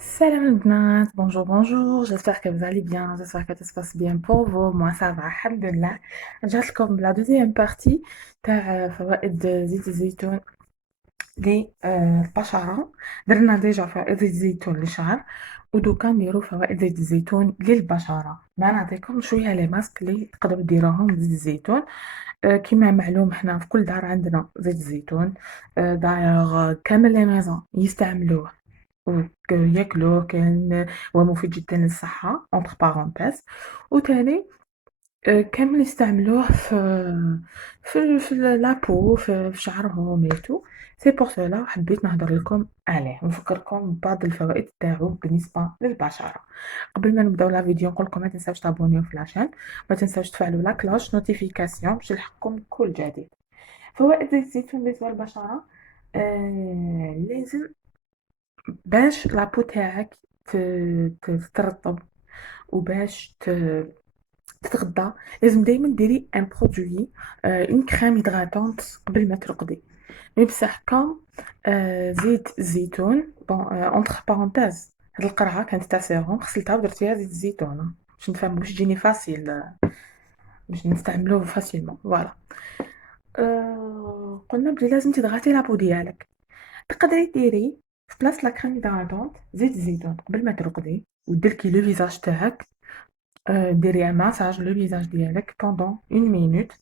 Salam البنات, bonjour, j'espère que vous allez bien, j'espère que tout se passe bien pour vous, moi ça va, alhamdulillah. جات لكم la deuxième partie تاع فوائد زيت الزيتون للبشرة. درنا ديجا فوائد زيت الزيتون للشعر، ودوكا نديرو فوائد زيت الزيتون للبشرة. ما نعطيكم شوية لي ماسك اللي تقدروا ديروهم بزيت الزيتون. كما معلوم حنا في كل دار عندنا زيت الزيتون. دايوغ كامل لي ميزون يستعملوه وياكلوه، كان هو مفيد جدا للصحة entre parenthèses. وتاني كامل يستعملوه في لابو في شعرهم ميتو. سي بور سولا حبيت نهضر لكم عليه ونفكركم ببعض الفوائد تاعو بالنسبة للبشرة. قبل ما نبداو لا فيديو نقولكم ما تنساوش تابونيو في لاشين، ما تنساوش تفعلوا لا كلوش نوتيفيكاسيون باش يلحقكم كل جديد. فوائد زيت الزيتون بالنسبة للبشرة، لازم باش لابو تاعك ترطب وباش تتغدى، لازم دايما ديري ان برودوي، اون كريم هيدراتونت قبل ما ترقدي. مي بصح كوم زيت الزيتون بون اونتر بارونتيز، هاد القرعه كانت تاع سيروم غسلتها ودرت فيها زيت الزيتون باش نفهمو باش تجيني فاسيل، باش نستعملوه فاسيلمون فوالا. قلنا بلي لازم تضغطي لابو ديالك. تقدري ديري في بلاصة لا كريم هيدراتونت زيت الزيتون قبل ما ترقدي وديركي لو فيزاج تاعك. ديري ان ماساج لو فيزاج ديالك بوندون اون مينوت،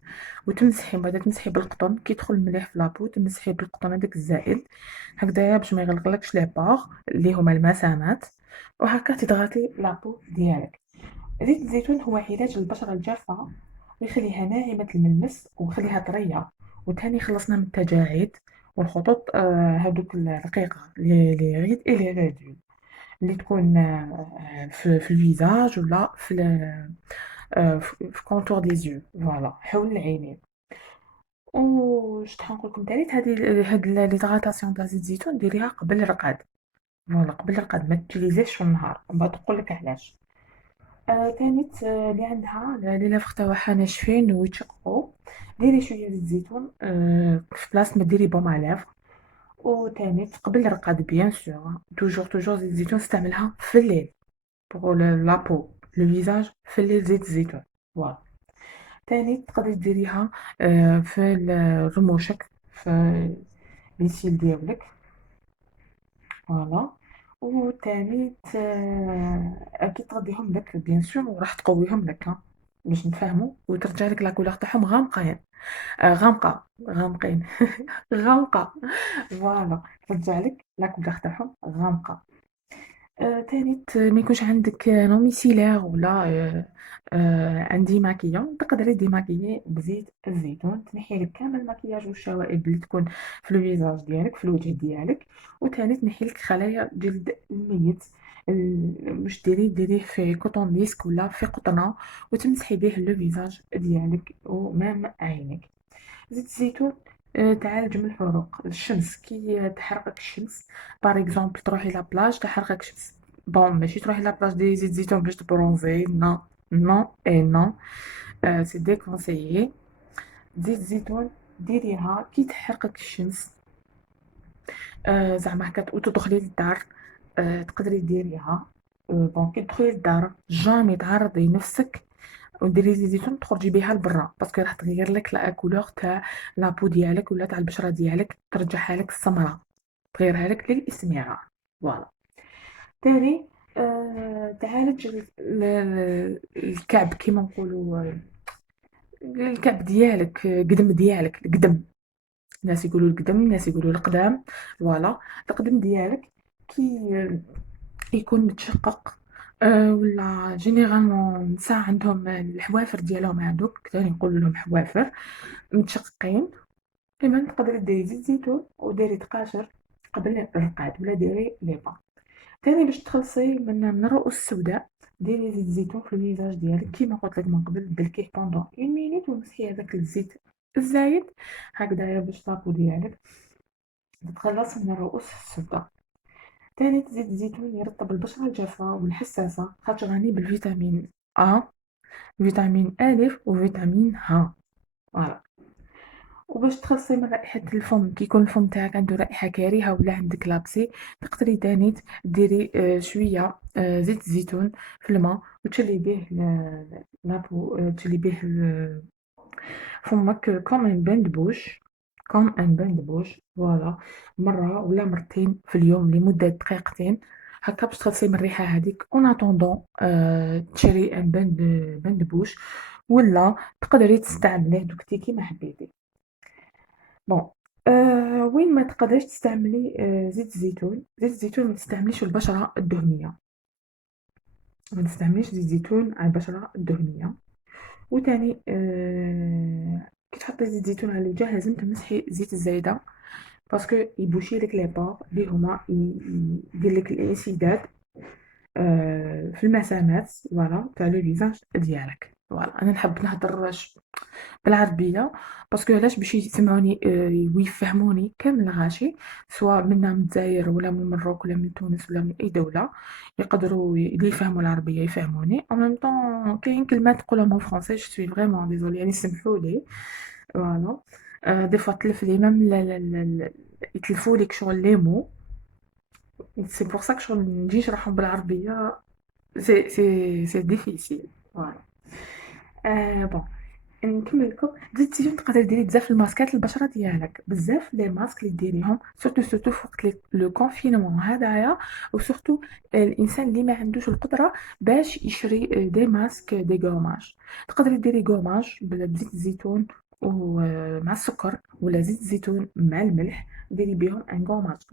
وتمسحي بعدا تمسحي بالقطن كي يدخل المليح في لابو، تمسحي بالقطن هذاك الزائد هكذايا باش ما يغلقلكش لي بور اللي هما المسامات، وهكا تضغطي لابو ديالك. زيت الزيتون هو علاج للبشرة الجافة، ويخليها ناعمة الملمس ويخليها طرية، وتاني يخلصنا من التجاعيد والخطوط هادوك الرقيقة لي ريد اي لي ريدو اللي تكون في الفيزاج ولا في كونتور دي زيو فوالا حول العينين. وشحال نقول لكم تاني، هاد ليزغاتاسيون تاع زيت الزيتون ديريها قبل الرقاد، فوالا قبل الرقاد ما تيليزيش في النهار، من بعد نقول لك علاش. تاني اللي عندها لي لافغ تاعها ناشفين ويتشققوا، ديري شويه زيت الزيتون في بلاصه ما ديري بوم على لافغ. وتاني قبل الرقاد بيان سور توجور زيت الزيتون استعملها في الليل بوغ لا بو لو فيزاج في الليل زيت الزيتون فوالا. تاني تقدري ديريها في رموشك في ليسيل ديالك فوالا. وتاني اكيد تغديهم لك بيان سور وراح تقويهم لك باش نتفاهموا، وترجع لك لا كولور تاعهم غامقين، غامقين غامقه فوالا، ترجع لك لا كولور تاعهم غامقه. تاني ما يكونش عندك نوع ميسيلير ولا عندي ماكية، تقدري ديماكيي بزيت الزيتون، تنحي لك كامل المكياج والشوائب اللي تكون في الفيزاج ديالك في الوجه ديالك. وتاني تنحي لك خلايا جلد الميت، واش ديريه في كوطون ديسك ولا في قطنة وتمسحي به لو فيزاج ديالك ومام عينك. زيت الزيتون تعالج من الحروق الشمس، كي تحرقك الشمس باغ اكزومبل تروحي لابلاج تحرقك الشمس، بون ماشي تروحي لابلاج ديري زيت الزيتون باش تبرونزي، نو نو اي نو، سي ديكونسيي. زيت الزيتون ديريها كي تحرقك الشمس، زعما هكا وتدخلي للدار، تقدري ديريها. بون كي تدخلي للدار جامي تعرضي نفسك وديري زيت الزيتون تخرجي بها لبرا، باسكو راح تغير لك لا كولور تاع لابو ديالك ولا تاع البشره ديالك، ترجعها لك السمراء، تغيرها لك للاسمرار فوالا. تاني تعالج الكعب كيما نقولوا، الكعب ديالك قدم ديالك القدم، الناس يقولوا القدم الناس يقولوا القدام فوالا. القدم ديالك كي يكون متشقق، ولا جينيرالمون النساء عندهم الحوافر ديالهم هادوك تاني نقول لهم حوافر متشققين، كمان تقدري ديري زيت زيتون وديري تقاشر قبل الرقاد ولا ديري ليبا. تاني باش تخلصي من الرؤوس السوداء، ديري زيت زيتون في الفيزاج ديالك كيما قلت لك من قبل، دلكيه بوندون اون مينوت ومسحي هذاك الزيت الزايد هكذايا باش لابو ديالك تتخلص من الرؤوس السوداء. تاني زيت الزيتون يرطب البشرة الجافة والحساسة، خاطر غني بالفيتامين أ، فيتامين ألف وفيتامين ه فوالا. وباش تخلصي من رائحة الفم كي يكون الفم تاعك عنده رائحة كريهة ولا عندك لابسي، تقدري تاني ديري شوية زيت الزيتون في الماء وتشلي بيه لابو تشلي بيه فمك كوم ان بان دو بوش كوم ان بان دو بوش فوالا مرة ولا مرتين في اليوم لمدة دقيقتين هكا باش تخلصي من الريحة هذيك اون اتوندون تشري ان بان دو بوش ولا تقدري تستعمليه دوكتي كيما حبيتي. بون وين ما تقدريش تستعملي زيت الزيتون، زيت الزيتون ما تستعمليش البشرة الدهنية، ما تستعمليش زيت الزيتون على البشرة الدهنية. وتاني كي تحطي زيت الزيتون على الوجه لازم تمسحي زيت الزايدة باسكو يبوشي لك لي بور اللي هما يدير لك الانسداد في المسامات فوالا تاع لو فيزاج ديالك. فوالا انا نحب نهضر بالعربية باسكو علاش باش يسمعوني ويفهموني كامل غاشي سواء منا من الجزائر ولا من المغرب ولا من تونس ولا من اي دولة يقدروا اللي يفهموا العربية يفهموني en même temps كاين كلمات نقولهم en français je suis vraiment désolée يعني سمحوا لي فوالا دي فوا تلف لي ميم يتلفوا لك شغل لي مو سي بور سا شغل نجي نشرحهم بالعربية سي ديفيسيل فوالا بون نكمل لكم زيت الزيتون تقدري ديري بزاف الماسكات للبشرة ديالك بزاف لي ماسك اللي ديريهم سورتو في وقت لو كونفينمون هذايا وسورتو الانسان اللي ما عندوش القدرة باش يشري دي ماسك دي غوماج تقدري ديري غوماج بزيت الزيتون ومع السكر ولا زيت الزيتون مع الملح ديري بيهم ان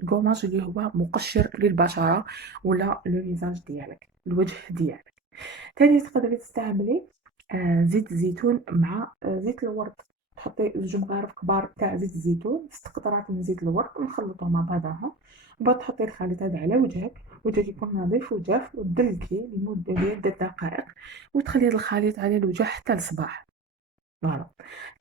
غوماج اللي هو مقشر للبشرة ولا لو فيزاج ديالك الوجه ديالك. تاني تقدري تستعملي زيت الزيتون مع زيت الورد تحطي 2 مغارف كبار تاع زيت الزيتون 6 قطرات من زيت الورد ونخلطهم مع بعضها ومن بعد تحطي الخليط هذا على وجهك يكون نظيف وجاف وتدلكيه لمدة 10 دقائق وتخلي الخليط على الوجه حتى الصباح. فوالا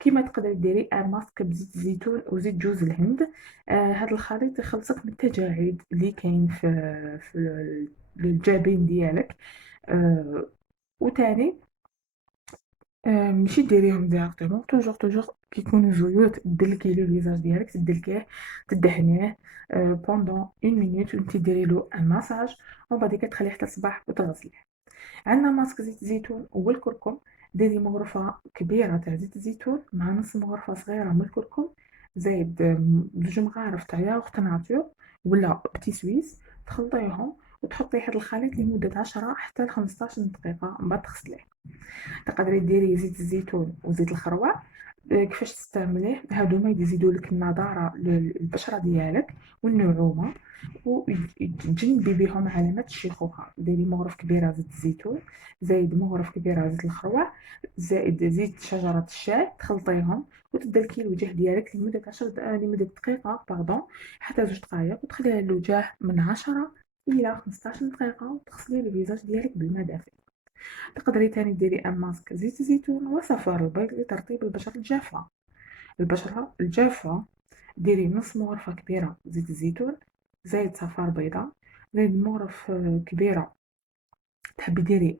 كيما تقدري ديري ان ماسك بزيت الزيتون وزيت جوز الهند هذا الخليط يخلصك من التجاعيد اللي كاين في الجبين ديالك وتاني ماشي ديريهم ديريكتومون توجور كيكونوا زيوت دلكي لو فيزاج ديالك تدلكيه تدهنيه بوندون 1 مينوت وانتي ديريلو ان ماساج ومن بعد تخليه حتى الصباح وتغسليه. عندنا ماسك زيت الزيتون والكركم ديري مغرفة كبيرة تاع زيت الزيتون مع نص مغرفة صغيرة من الكركم زايد 2 مغارف تاع ياغورت ناتور ولا بتي سويس تخلطيهم وتحطي هاد الخليط لمدة 10 حتى 15 دقيقة من بعد تغسليه. تقدري ديري زيت الزيتون وزيت الخروع كيفاش تستعمليه هادوما يزيدوا لك النضاره للبشره ديالك والنعومه وتجنبي بهم علامات الشيخوخه. ديري مغرف كبيره زيت الزيتون زايد مغرف كبيره زيت الخروع زائد زيت شجره الشاي تخلطيهم وتدلكي الوجه ديالك لمده 10 دقائق لمده دقيقه باردون حتى 2 دقائق وتخليها الوجه من 10 الى 15 دقيقه وتغسلي الفيزاج ديالك بالماء دافئ. تقدري تاني ديري ان ماسك زيت الزيتون وصفار البيض لترطيب البشرة الجافة. البشرة الجافة ديري نص مغرفة كبيرة زيت الزيتون زايد صفار بيضاء زايد مغرف كبيرة تحبي ديري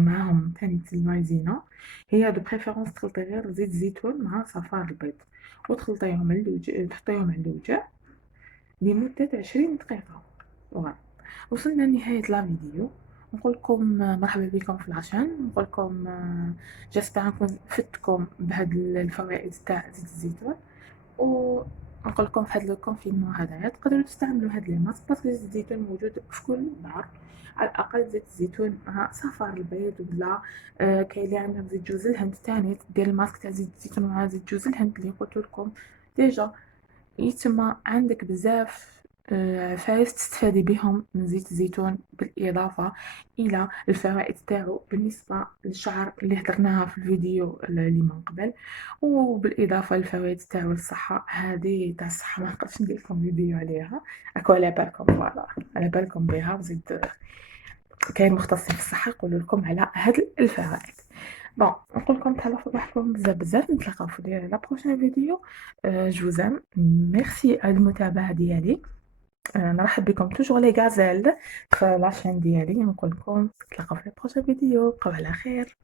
معاهم تاني المايزينا هي دو بريفيرونس تخلطي غير زيت الزيتون مع صفار البيض وتخلطيهم على الوجه تحطيهم على الوجه لمدة 20 دقيقة. فوالا وصلنا لنهاية لا فيديو نقول لكم مرحبا بكم في العشان نقول لكم جاسبر نكون فدتكم بهاد الفوائد تاع زيت الزيتون ونقول لكم في هاد الكونفينمون هذايا تقدروا تستعملوا هاد لي ماسك باسكو زيت الزيتون موجود في كل دار على الاقل زيت الزيتون مع صفار البيض ولا كاين اللي عندهم زيت جوز الهند تاني دير الماسك تاع زيت الزيتون مع زيت جوز الهند اللي قلت لكم ديجا يتما عندك بزاف عفايس تستفادي بهم من زيت الزيتون بالإضافة إلى الفوائد تاعو بالنسبة للشعر اللي هدرناها في الفيديو اللي من قبل وبالإضافة للفوائد تاعو للصحة هذه تاع الصحة ما نقدرش ندير لكم فيديو عليها أكو على بالكم فوالا على بالكم بها وزيد كاين مختصين في الصحة يقولوا لكم على هاد الفوائد. بون نقول لكم تهلاو في روحكم بزاف نتلاقاو في لا بروشين فيديو جو زام ميرسي على المتابعة ديالي نرحب بكم توجور لي غازيل في لاشين ديالي نقول لكم نتلاقاو في البروشين فيديو بقاو على خير.